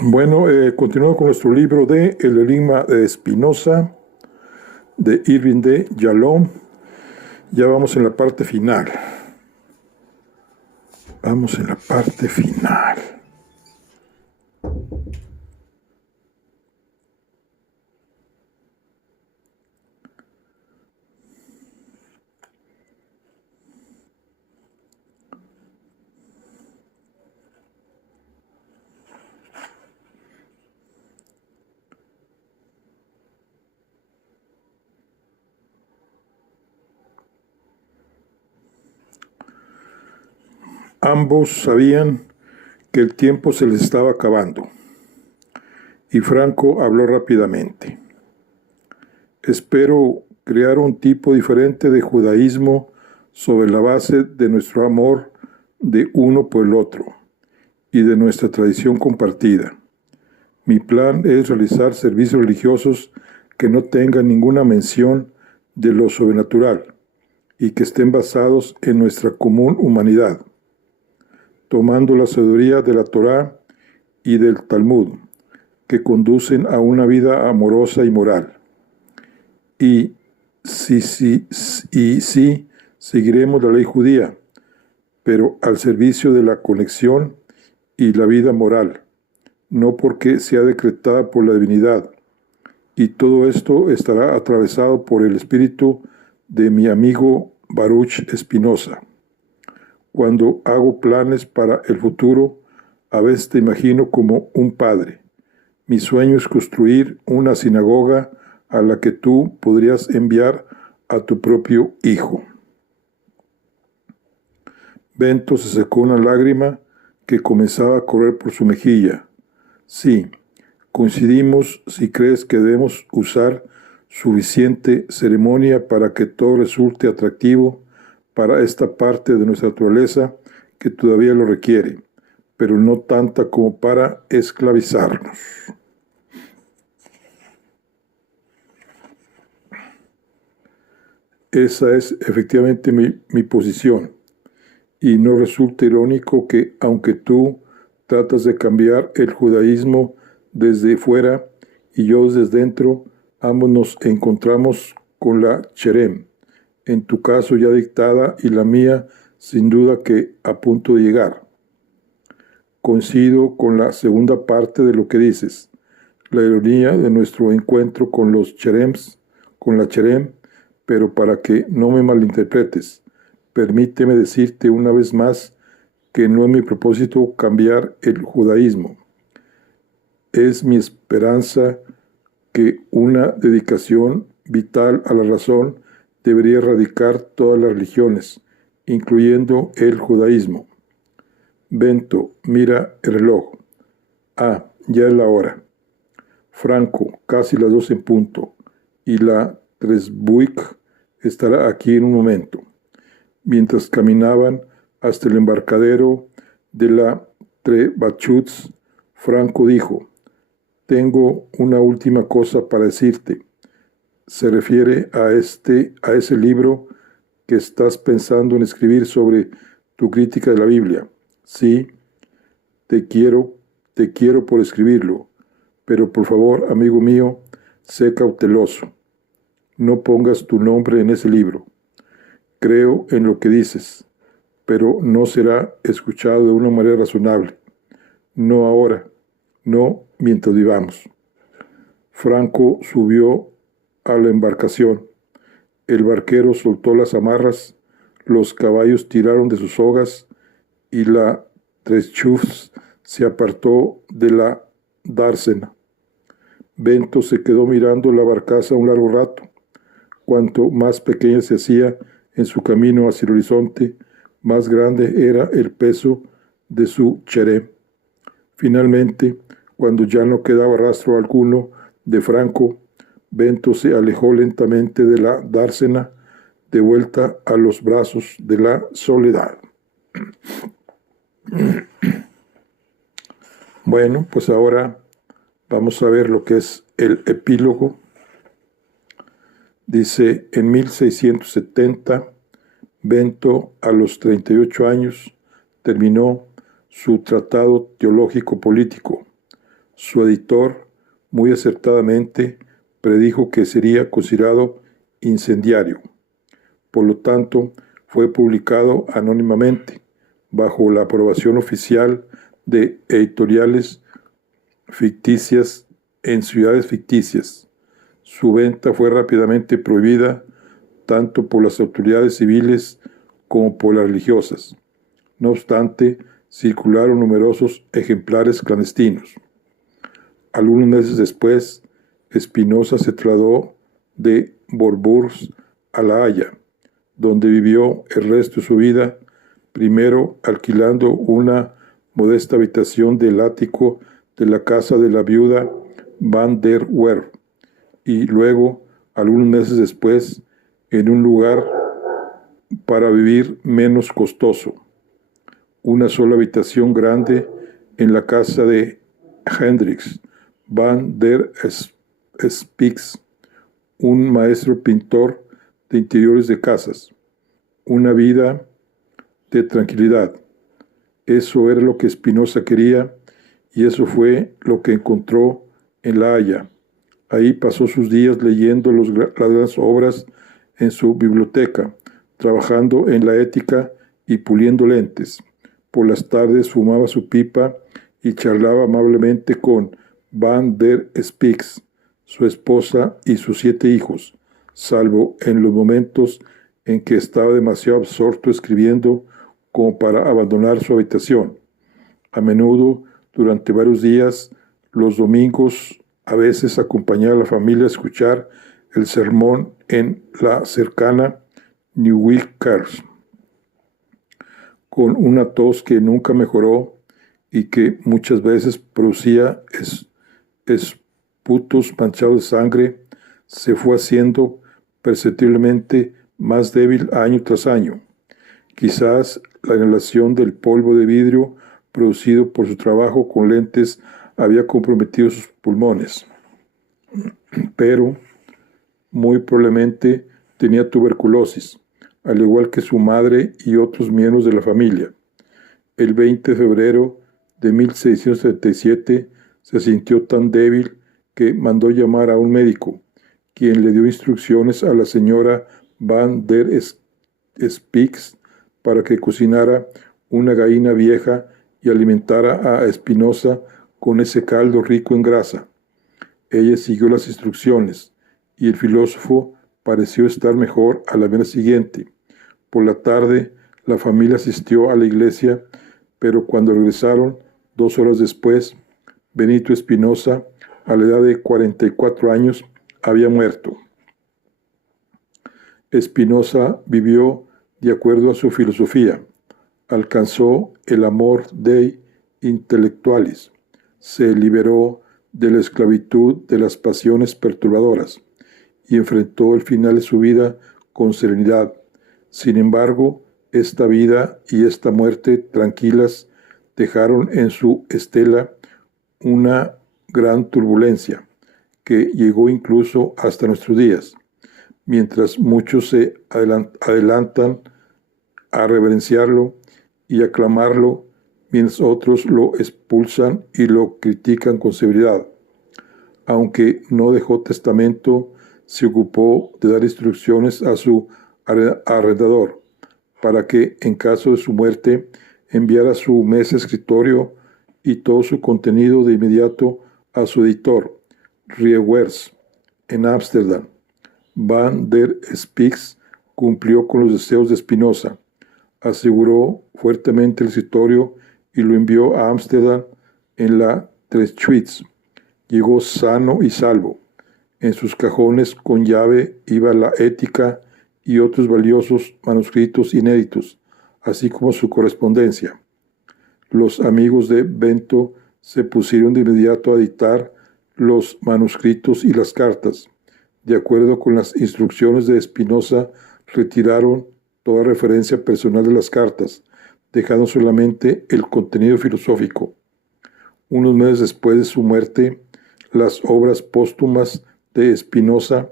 Bueno, continuando con nuestro libro de El Enigma de Spinoza, de Irving de Yalom. Ya vamos en la parte final. Vamos en la parte final. Ambos sabían que el tiempo se les estaba acabando, y Franco habló rápidamente. Espero crear un tipo diferente de judaísmo sobre la base de nuestro amor de uno por el otro y de nuestra tradición compartida. Mi plan es realizar servicios religiosos que no tengan ninguna mención de lo sobrenatural y que estén basados en nuestra común humanidad, tomando la sabiduría de la Torá y del Talmud, que conducen a una vida amorosa y moral. Y sí, seguiremos la ley judía, pero al servicio de la conexión y la vida moral, no porque sea decretada por la divinidad. Y todo esto estará atravesado por el espíritu de mi amigo Baruch Spinoza. Cuando hago planes para el futuro, a veces te imagino como un padre. Mi sueño es construir una sinagoga a la que tú podrías enviar a tu propio hijo. Bento se secó una lágrima que comenzaba a correr por su mejilla. Sí, coincidimos si crees que debemos usar suficiente ceremonia para que todo resulte atractivo para esta parte de nuestra naturaleza que todavía lo requiere, pero no tanta como para esclavizarnos. Esa es efectivamente mi posición, y no resulta irónico que, aunque tú tratas de cambiar el judaísmo desde fuera y yo desde dentro, ambos nos encontramos con la Cherem, en tu caso ya dictada y la mía sin duda que a punto de llegar. Coincido con la segunda parte de lo que dices, la ironía de nuestro encuentro con los Cherems, con la Cherem, pero para que no me malinterpretes, permíteme decirte una vez más que no es mi propósito cambiar el judaísmo. Es mi esperanza que una dedicación vital a la razón debería erradicar todas las religiones, incluyendo el judaísmo. Bento, mira el reloj. Ya es la hora. Franco, casi las 2 en punto, y la Tresbuik estará aquí en un momento. Mientras caminaban hasta el embarcadero de la Trebachutz, Franco dijo: tengo una última cosa para decirte. Se refiere a ese libro que estás pensando en escribir sobre tu crítica de la Biblia. Sí, te quiero por escribirlo, pero por favor, amigo mío, sé cauteloso. No pongas tu nombre en ese libro. Creo en lo que dices, pero no será escuchado de una manera razonable. No ahora, no mientras vivamos. Franco subió a la embarcación. El barquero soltó las amarras, los caballos tiraron de sus sogas y la Treschutz se apartó de la dársena. Bento se quedó mirando la barcaza un largo rato. Cuanto más pequeña se hacía en su camino hacia el horizonte, más grande era el peso de su cherem. Finalmente, cuando ya no quedaba rastro alguno de Franco, Bento se alejó lentamente de la dársena, de vuelta a los brazos de la soledad. Bueno, pues ahora vamos a ver lo que es el epílogo. Dice, en 1670, Bento, a los 38 años, terminó su tratado teológico político Su editor, muy acertadamente, predijo que sería considerado incendiario. Por lo tanto, fue publicado anónimamente, bajo la aprobación oficial de editoriales ficticias en ciudades ficticias. Su venta fue rápidamente prohibida tanto por las autoridades civiles como por las religiosas. No obstante, circularon numerosos ejemplares clandestinos. Algunos meses después, Spinoza se trasladó de Bourbourg a La Haya, donde vivió el resto de su vida, primero alquilando una modesta habitación del ático de la casa de la viuda Van der Werf, y luego, algunos meses después, en un lugar para vivir menos costoso, una sola habitación grande en la casa de Hendrix van der Spix, un maestro pintor de interiores de casas. Una vida de tranquilidad. Eso era lo que Spinoza quería y eso fue lo que encontró en La Haya. Ahí pasó sus días leyendo las grandes obras en su biblioteca, trabajando en la ética y puliendo lentes. Por las tardes fumaba su pipa y charlaba amablemente con Van der Spix, su esposa y sus 7 hijos, salvo en los momentos en que estaba demasiado absorto escribiendo como para abandonar su habitación. A menudo, durante varios días, los domingos, a veces acompañaba a la familia a escuchar el sermón en la cercana Nieuwkerk, con una tos que nunca mejoró y que muchas veces producía esputos manchados de sangre, se fue haciendo perceptiblemente más débil año tras año. Quizás la inhalación del polvo de vidrio producido por su trabajo con lentes había comprometido sus pulmones, pero muy probablemente tenía tuberculosis, al igual que su madre y otros miembros de la familia. El 20 de febrero de 1677 se sintió tan débil que mandó llamar a un médico, quien le dio instrucciones a la señora Van der Spix para que cocinara una gallina vieja y alimentara a Spinoza con ese caldo rico en grasa. Ella siguió las instrucciones y el filósofo pareció estar mejor a la mañana siguiente. Por la tarde, la familia asistió a la iglesia, pero cuando regresaron, 2 horas después, Benito Spinoza, a la edad de 44 años, había muerto. Spinoza vivió de acuerdo a su filosofía, alcanzó el amor dei intellectualis, se liberó de la esclavitud de las pasiones perturbadoras y enfrentó el final de su vida con serenidad. Sin embargo, esta vida y esta muerte tranquilas dejaron en su estela una gran turbulencia que llegó incluso hasta nuestros días, mientras muchos se adelantan a reverenciarlo y aclamarlo, mientras otros lo expulsan y lo critican con severidad. Aunque no dejó testamento, se ocupó de dar instrucciones a su arrendador para que, en caso de su muerte, enviara su mesa escritorio y todo su contenido de inmediato a su editor, Rieuwers, en Ámsterdam. Van der Spix cumplió con los deseos de Spinoza, aseguró fuertemente el escritorio y lo envió a Ámsterdam en la Treschwitz. Llegó sano y salvo. En sus cajones con llave iba la ética y otros valiosos manuscritos inéditos, así como su correspondencia. Los amigos de Bento se pusieron de inmediato a editar los manuscritos y las cartas. De acuerdo con las instrucciones de Spinoza, retiraron toda referencia personal de las cartas, dejando solamente el contenido filosófico. Unos meses después de su muerte, las obras póstumas de Spinoza,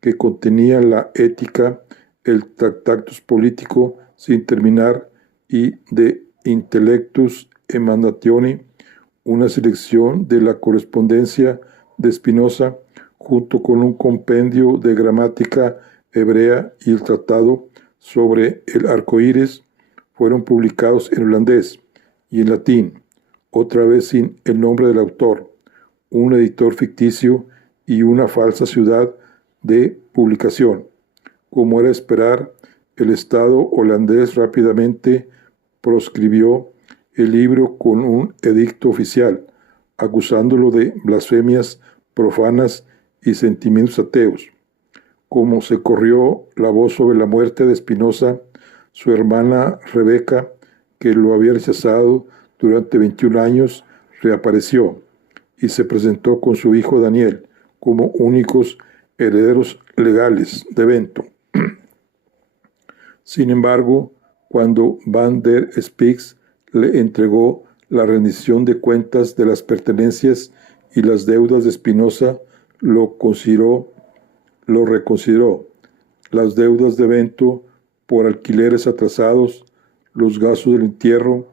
que contenían la Ética, el Tractatus Politico sin terminar y De Intellectus Emanationi, una selección de la correspondencia de Spinoza junto con un compendio de gramática hebrea y el tratado sobre el arco iris fueron publicados en holandés y en latín, otra vez sin el nombre del autor, un editor ficticio y una falsa ciudad de publicación. Como era de esperar, el Estado holandés rápidamente proscribió el libro con un edicto oficial, acusándolo de blasfemias profanas y sentimientos ateos. Como se corrió la voz sobre la muerte de Spinoza, su hermana Rebeca, que lo había rechazado durante 21 años, reapareció y se presentó con su hijo Daniel como únicos herederos legales de Bento. Sin embargo, cuando Van der Spiegs le entregó la rendición de cuentas de las pertenencias y las deudas de Spinoza, lo reconsideró. Las deudas de Bento por alquileres atrasados, los gastos del entierro,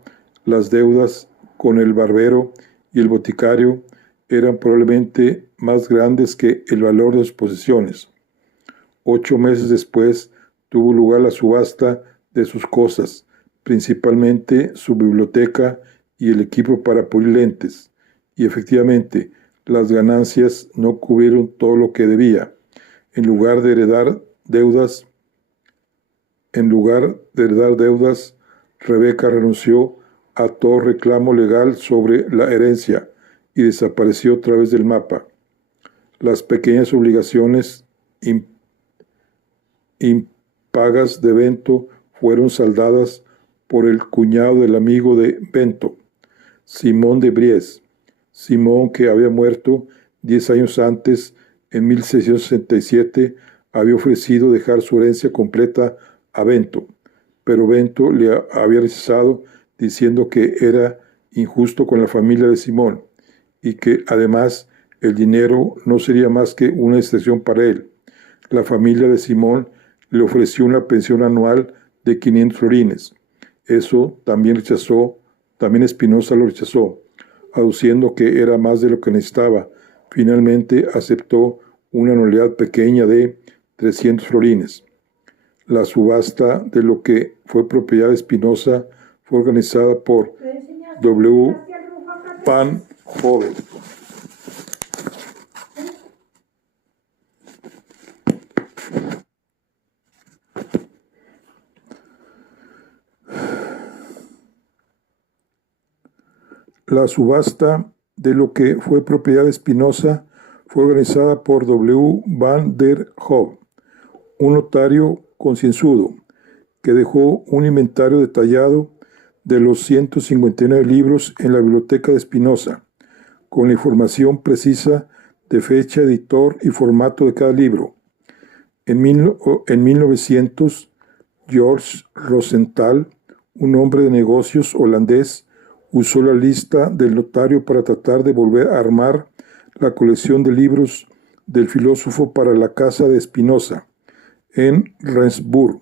las deudas con el barbero y el boticario eran probablemente más grandes que el valor de sus posesiones. 8 meses después tuvo lugar la subasta de sus cosas, principalmente su biblioteca y el equipo para pulir lentes, y efectivamente las ganancias no cubrieron todo lo que debía. En lugar de heredar deudas, Rebeca renunció a todo reclamo legal sobre la herencia y desapareció a través del mapa. Las pequeñas obligaciones impagas de Bento fueron saldadas por el cuñado del amigo de Bento, Simón de Bries. Simón, que había muerto 10 años antes, en 1667, había ofrecido dejar su herencia completa a Bento, pero Bento le había rechazado diciendo que era injusto con la familia de Simón y que además el dinero no sería más que una distracción para él. La familia de Simón le ofreció una pensión anual de 500 florines. Eso también Spinoza lo rechazó, aduciendo que era más de lo que necesitaba. Finalmente aceptó una anualidad pequeña de 300 florines. La subasta de lo que fue propiedad de Spinoza fue organizada por W. Van Hove. La subasta de lo que fue propiedad de Spinoza fue organizada por W. Van der Hove, un notario concienzudo, que dejó un inventario detallado de los 159 libros en la biblioteca de Spinoza, con la información precisa de fecha, editor y formato de cada libro. En 1900, George Rosenthal, un hombre de negocios holandés, usó la lista del notario para tratar de volver a armar la colección de libros del filósofo para la casa de Spinoza, en Rendsburg.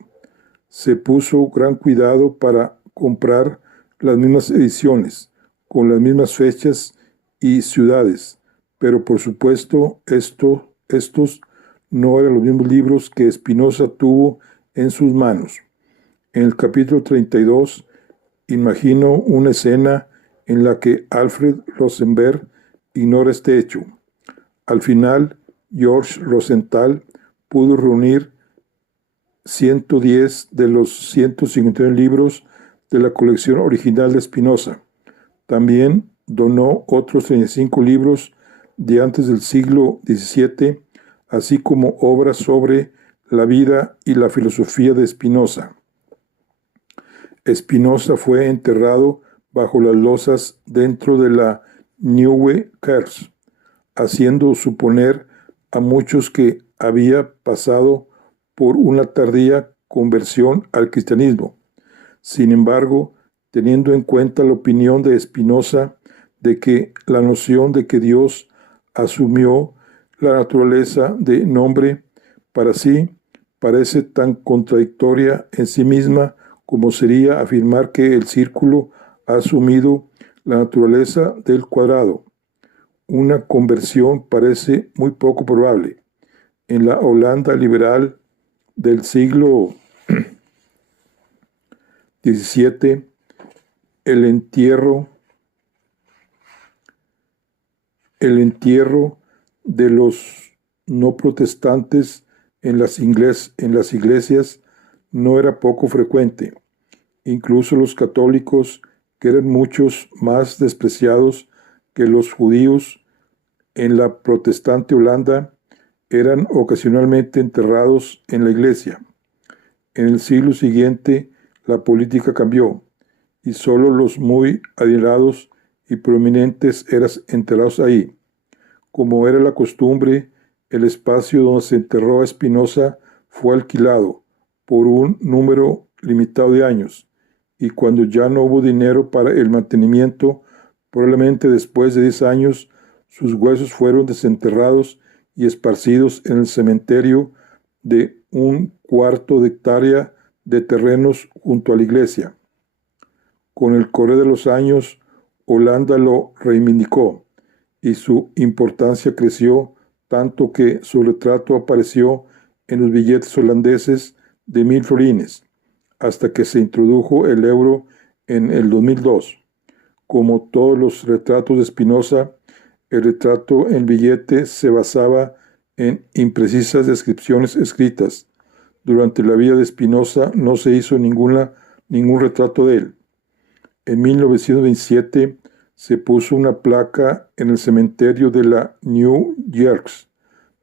Se puso gran cuidado para comprar las mismas ediciones, con las mismas fechas y ciudades, pero por supuesto estos no eran los mismos libros que Spinoza tuvo en sus manos. En el capítulo 32, imagino una escena en la que Alfred Rosenberg ignora este hecho. Al final, George Rosenthal pudo reunir 110 de los 151 libros de la colección original de Spinoza. También donó otros 35 libros de antes del siglo XVII, así como obras sobre la vida y la filosofía de Spinoza. Spinoza fue enterrado bajo las losas dentro de la Nieuwe Kerk, haciendo suponer a muchos que había pasado por una tardía conversión al cristianismo. Sin embargo, teniendo en cuenta la opinión de Spinoza de que la noción de que Dios asumió la naturaleza de nombre para sí parece tan contradictoria en sí misma como sería afirmar que el círculo ha asumido la naturaleza del cuadrado. Una conversión parece muy poco probable. En la Holanda liberal del siglo XVII, el entierro de los no protestantes en las iglesias no era poco frecuente. Incluso los católicos, que eran muchos más despreciados que los judíos en la protestante Holanda, eran ocasionalmente enterrados en la iglesia. En el siglo siguiente, la política cambió y solo los muy adinerados y prominentes eran enterrados ahí. Como era la costumbre, el espacio donde se enterró a Spinoza fue alquilado por un número limitado de años, y cuando ya no hubo dinero para el mantenimiento, probablemente después de 10 años, sus huesos fueron desenterrados y esparcidos en el cementerio de 1/4 de hectárea de terrenos junto a la iglesia. Con el correr de los años, Holanda lo reivindicó y su importancia creció tanto que su retrato apareció en los billetes holandeses de 1000 florines, hasta que se introdujo el euro en el 2002. Como todos los retratos de Spinoza, el retrato en billete se basaba en imprecisas descripciones escritas. Durante la vida de Spinoza no se hizo ningún retrato de él. En 1927 se puso una placa en el cementerio de la New Yerkes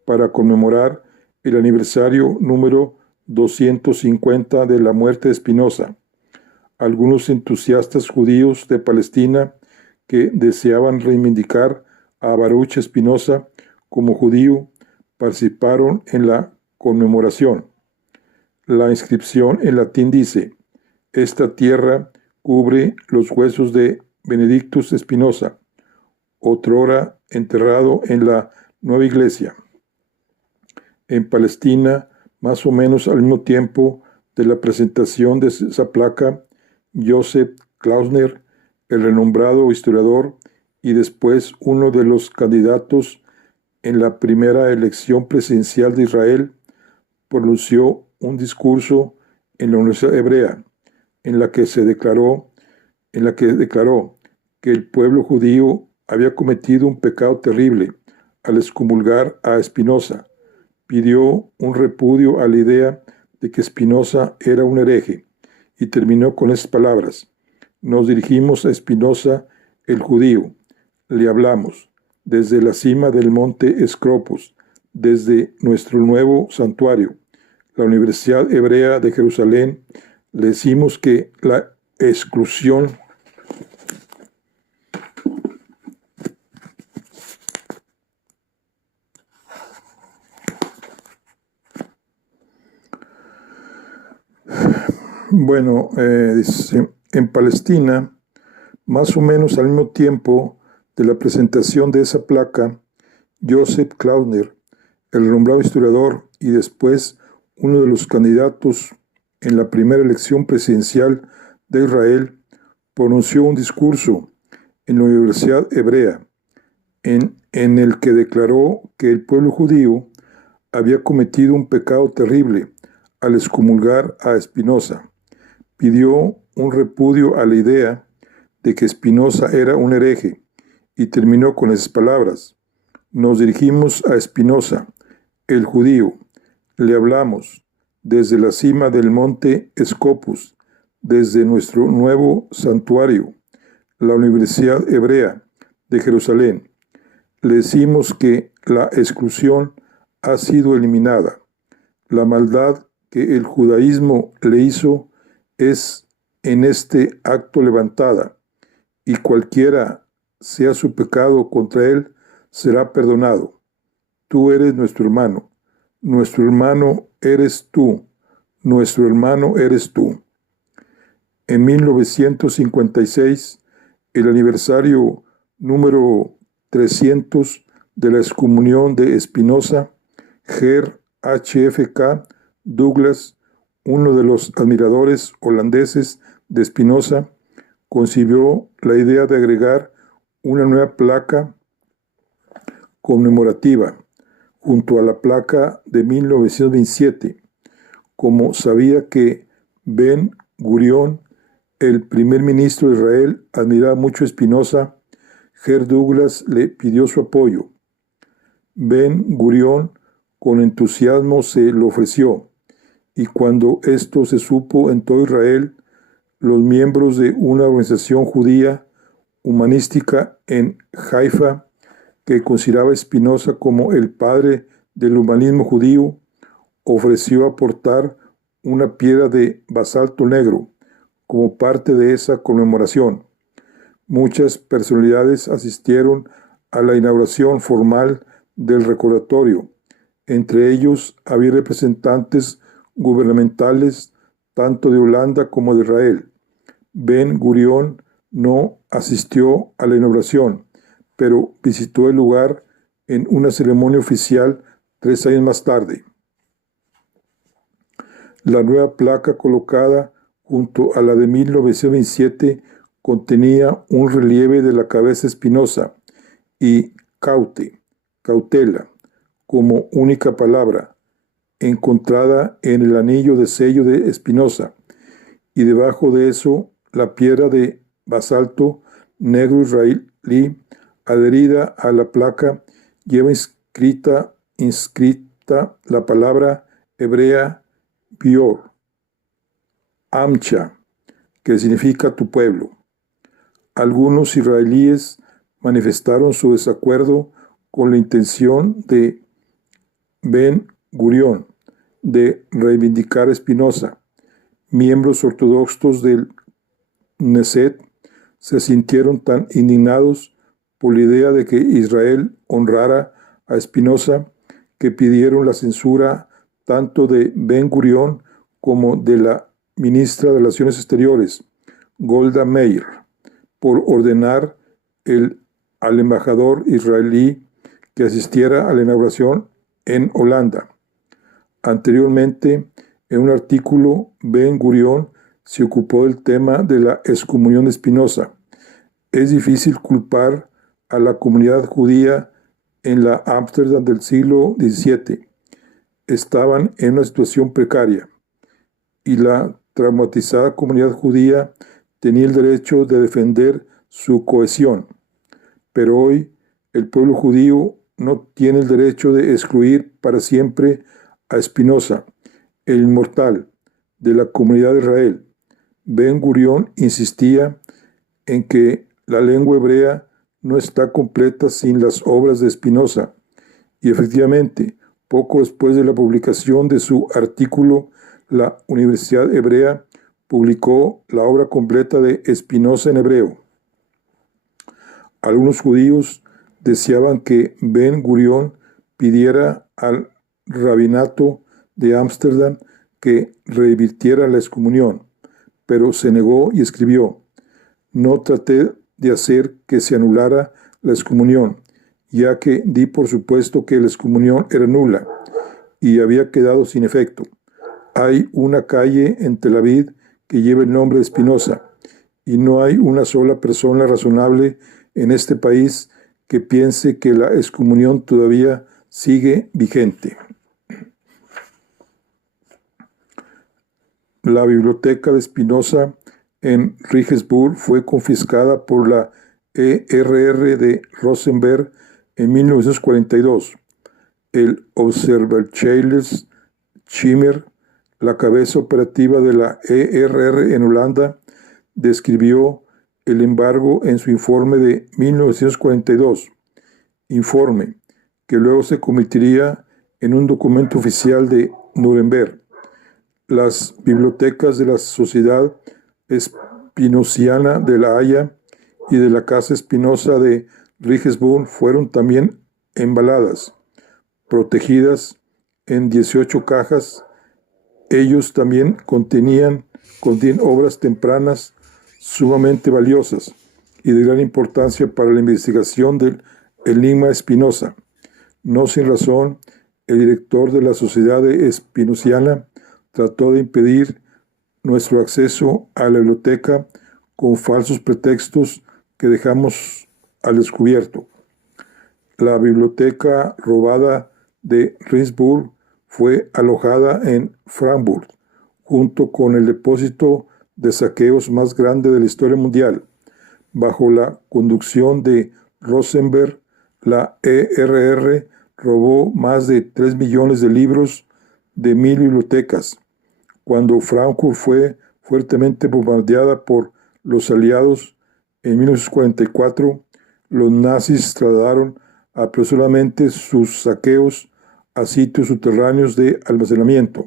para conmemorar el aniversario número 250 de la muerte de Spinoza. Algunos entusiastas judíos de Palestina que deseaban reivindicar a Baruch Spinoza como judío participaron en la conmemoración. La inscripción en latín dice: "Esta tierra cubre los huesos de Benedictus Spinoza, otrora enterrado en la nueva iglesia". En Palestina, más o menos al mismo tiempo de la presentación de esa placa, Joseph Klausner, el renombrado historiador y después uno de los candidatos en la primera elección presidencial de Israel, pronunció un discurso en la Universidad Hebrea en la que declaró que el pueblo judío había cometido un pecado terrible al excomulgar a Spinoza. Pidió un repudio a la idea de que Spinoza era un hereje y terminó con estas palabras: "Nos dirigimos a Spinoza, el judío. Le hablamos desde la cima del monte Escropos, desde nuestro nuevo santuario, la Universidad Hebrea de Jerusalén. Le decimos que la exclusión dice, en Palestina, más o menos al mismo tiempo de la presentación de esa placa, Joseph Klausner, el renombrado historiador y después uno de los candidatos en la primera elección presidencial de Israel, pronunció un discurso en la Universidad Hebrea en el que declaró que el pueblo judío había cometido un pecado terrible al excomulgar a Spinoza. Pidió un repudio a la idea de que Spinoza era un hereje y terminó con esas palabras: "Nos dirigimos a Spinoza, el judío. Le hablamos desde la cima del monte Escopus, desde nuestro nuevo santuario, la Universidad Hebrea de Jerusalén. Le decimos que la exclusión ha sido eliminada. La maldad que el judaísmo le hizo es en este acto levantada, y cualquiera sea su pecado contra él, será perdonado. Tú eres nuestro hermano eres tú, nuestro hermano eres tú". En 1956, el aniversario número 300 de la excomunión de Spinoza, Ger H.F.K. Douglas, uno de los admiradores holandeses de Spinoza, concibió la idea de agregar una nueva placa conmemorativa junto a la placa de 1927, como sabía que Ben Gurión, el primer ministro de Israel, admiraba mucho a Spinoza. Herr Douglas le pidió su apoyo. Ben Gurión con entusiasmo se lo ofreció, y cuando esto se supo en todo Israel, los miembros de una organización judía humanística en Haifa, que consideraba a Spinoza como el padre del humanismo judío, ofreció aportar una piedra de basalto negro como parte de esa conmemoración. Muchas personalidades asistieron a la inauguración formal del recordatorio. Entre ellos había representantes gubernamentales tanto de Holanda como de Israel. Ben Gurión no asistió a la inauguración, pero visitó el lugar en una ceremonia oficial 3 años más tarde. La nueva placa colocada junto a la de 1927 contenía un relieve de la cabeza de Spinoza y cautela, como única palabra, encontrada en el anillo de sello de Spinoza, y debajo de eso la piedra de basalto negro israelí adherida a la placa lleva inscrita la palabra hebrea Bior, Amcha, que significa tu pueblo. Algunos israelíes manifestaron su desacuerdo con la intención de Ben Gurión de reivindicar a Spinoza. Miembros ortodoxos del Knesset se sintieron tan indignados por la idea de que Israel honrara a Spinoza que pidieron la censura tanto de Ben Gurión como de la ministra de Relaciones Exteriores, Golda Meir, por ordenar al embajador israelí que asistiera a la inauguración en Holanda. Anteriormente, en un artículo, Ben Gurión se ocupó del tema de la excomunión de Spinoza. Es difícil culpar a la comunidad judía en la Ámsterdam del siglo XVII. Estaban en una situación precaria, y la traumatizada comunidad judía tenía el derecho de defender su cohesión. Pero hoy el pueblo judío no tiene el derecho de excluir para siempre a Spinoza, el inmortal de la comunidad de Israel. Ben Gurión insistía en que la lengua hebrea no está completa sin las obras de Spinoza, y efectivamente, poco después de la publicación de su artículo, la Universidad Hebrea publicó la obra completa de Spinoza en hebreo. Algunos judíos deseaban que Ben Gurión pidiera al rabinato de Ámsterdam que revirtiera la excomunión, pero se negó y escribió: no traté de hacer que se anulara la excomunión, ya que di por supuesto que la excomunión era nula y había quedado sin efecto. Hay una calle en Tel Aviv que lleva el nombre de Spinoza, y no hay una sola persona razonable en este país que piense que la excomunión todavía sigue vigente. La biblioteca de Spinoza en Regensburg fue confiscada por la ERR de Rosenberg en 1942. El Observationles Schimmer, la cabeza operativa de la ERR en Holanda, describió el embargo en su informe de 1942, informe que luego se convertiría en un documento oficial de Nuremberg. Las bibliotecas de la Sociedad Spinoziana de La Haya y de la Casa Spinoza de Regensburg fueron también embaladas, protegidas en 18 cajas. Ellos también contienen obras tempranas sumamente valiosas y de gran importancia para la investigación del enigma de Spinoza. No sin razón, el director de la Sociedad Spinoziana trató de impedir nuestro acceso a la biblioteca con falsos pretextos que dejamos al descubierto. La biblioteca robada de Rindsburg fue alojada en Frankfurt, junto con el depósito de saqueos más grande de la historia mundial. Bajo la conducción de Rosenberg, la ERR robó más de 3 millones de libros de 1.000 bibliotecas. Cuando Frankfurt fue fuertemente bombardeada por los aliados en 1944, los nazis trasladaron apresuradamente sus saqueos a sitios subterráneos de almacenamiento.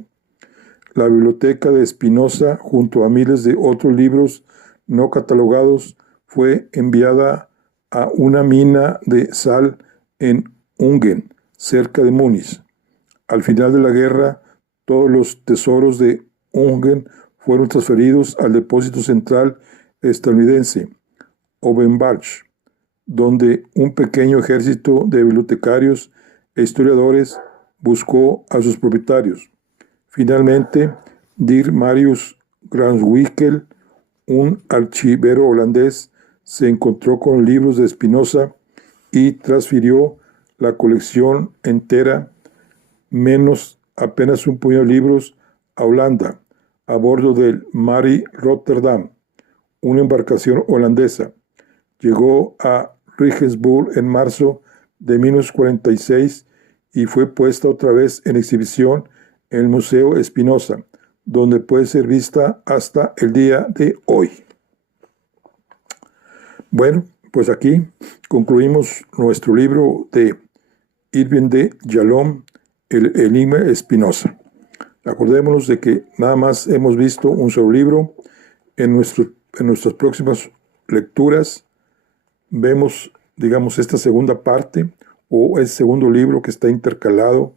La biblioteca de Spinoza, junto a miles de otros libros no catalogados, fue enviada a una mina de sal en Ungen, cerca de Múnich. Al final de la guerra, todos los tesoros de Ungen fueron transferidos al depósito central estadounidense, Offenbach, donde un pequeño ejército de bibliotecarios e historiadores buscó a sus propietarios. Finalmente, Dirk Marius Granswinkel, un archivero holandés, se encontró con los libros de Spinoza y transfirió la colección entera, menos apenas un puñado de libros, a Holanda, a bordo del Mary Rotterdam, una embarcación holandesa. Llegó a Regensburg en marzo de 1946 y fue puesta otra vez en exhibición en el Museo Spinoza, donde puede ser vista hasta el día de hoy. Bueno, pues aquí concluimos nuestro libro de Irving de Yalom, el enigma Spinoza. Acordémonos de que nada más hemos visto un solo libro. En nuestras próximas lecturas vemos, digamos, esta segunda parte o el segundo libro que está intercalado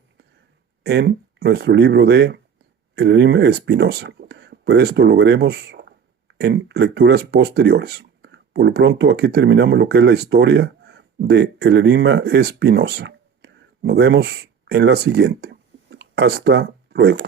en nuestro libro de El enigma Spinoza. Pero esto lo veremos en lecturas posteriores. Por lo pronto, aquí terminamos lo que es la historia de El enigma Spinoza. Nos vemos en la siguiente. Hasta luego.